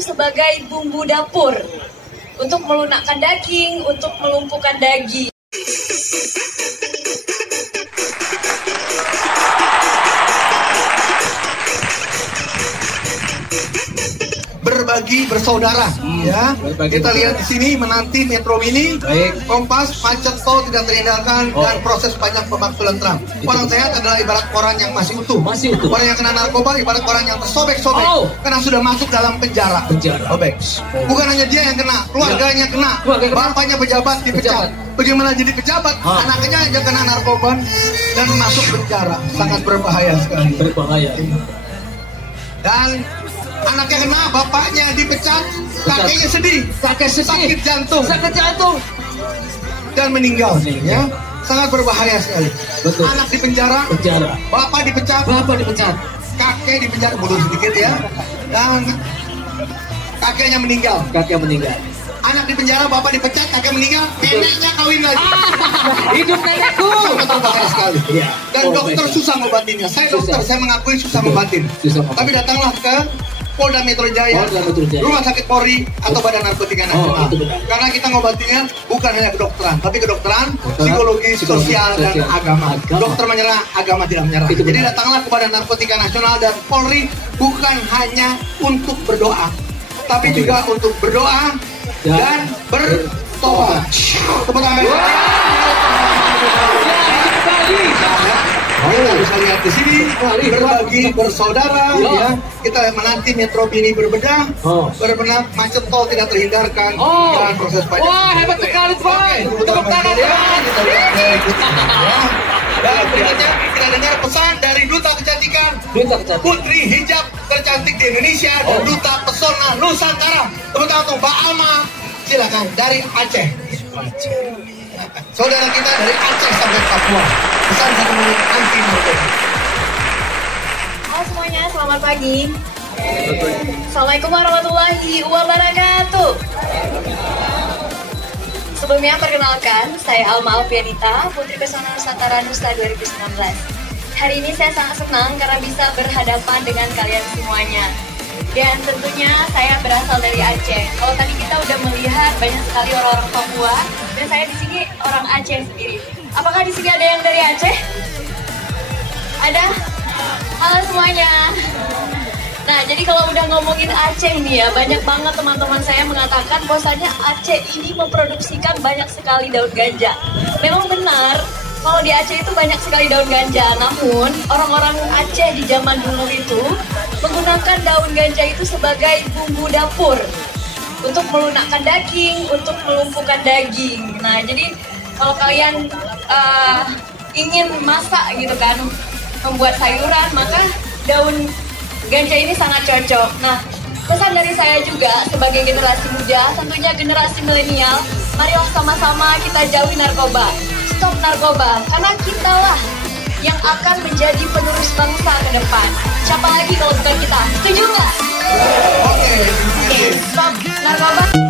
itu sebagai bumbu dapur untuk melunakkan daging, untuk melumpuhkan daging. Berbagi bersaudara, ya. Kita lihat di sini menanti Metro Mini, Kompas, macet tol tidak terhindarkan, dan proses panjang pemakzulan Trump. Orang sehat adalah ibarat koran yang masih utuh. Orang yang kena narkoba ibarat koran yang tersobek-sobek, karena sudah masuk dalam penjara. Sobek. Bukan hanya dia yang kena, keluarganya kena, bapaknya pejabat dipecat. Bagaimana jadi pejabat, anaknya aja kena narkoba dan masuk penjara. Sangat berbahaya sekali. Berbahaya. Dan anaknya kena, bapaknya dipecat, kakeknya sedih, sakit jantung, dan meninggal. Ya, sangat berbahaya sekali. Betul. Anak di penjara, bapak dipecat, kakek di penjara, mundur sedikit ya, dan kakeknya meninggal. Anak di penjara, bapak dipecat, kakek meninggal, neneknya kawin lagi. Hidup nenekku. Sangat berbahaya sekali. Dan dokter susah ngobatinnya. Saya dokter, saya mengakui susah ngobatin. Tapi datanglah ke Polda Metro Jaya, Rumah Sakit Polri, atau Badan Narkotika Nasional. Karena kita ngobatinya bukan hanya kedokteran, tapi kedokteran, psikologi, sosial, dan agama. Dokter menyerah, agama tidak menyerah. Jadi datanglah ke Badan Narkotika Nasional dan Polri bukan hanya untuk berdoa, tapi juga untuk berdoa dan bertobat. Tepuk tangan. Kita bisa lihat di sini berbagi bersaudara, ya. Kita menanti Metro Mini berbedah, berbenah, macet tol tidak terhindarkan, dan proses panjang. Wah, hebat sekali, Pak. Tepuk tangan, Pak. Dan berikutnya kita dengar pesan dari Duta Kecantikan, Putri Hijab tercantik di Indonesia, dan Duta Pesona Nusantara. Tepuk tangan untuk Mbak Alma, silakan, dari Aceh. Saudara kita dari Aceh sampai Papua. Pesan 1 menit anti narkoba. Halo semuanya, selamat pagi. Assalamualaikum warahmatullahi wabarakatuh. Sebelumnya perkenalkan, saya Alma Alfianita, Putri Pesona Nusantara Nusa 2019. Hari ini saya sangat senang karena bisa berhadapan dengan kalian semuanya. Dan tentunya saya berasal dari Aceh. Kalau tadi kita udah melihat banyak sekali orang-orang Papua, dan saya di sini orang Aceh sendiri. Apakah di sini ada yang dari Aceh? Ada? Halo semuanya. Nah, jadi kalau udah ngomongin Aceh nih ya, banyak banget teman-teman saya mengatakan bahwasannya Aceh ini memproduksikan banyak sekali daun ganja. Memang benar, kalau di Aceh itu banyak sekali daun ganja. Namun, orang-orang Aceh di zaman dulu itu menggunakan daun ganja itu sebagai bumbu dapur untuk melunakkan daging, untuk melumpuhkan daging. Nah, jadi kalau kalian ingin masak gitu kan, membuat sayuran, maka daun ganja ini sangat cocok. Nah, pesan dari saya juga sebagai generasi muda, tentunya generasi milenial, marilah sama-sama kita jauhi narkoba. Stop narkoba, karena kitalah yang akan menjadi penerus bangsa ke depan. Siapa lagi kalau bukan kita? Setuju nggak? Oke, stop narkoba.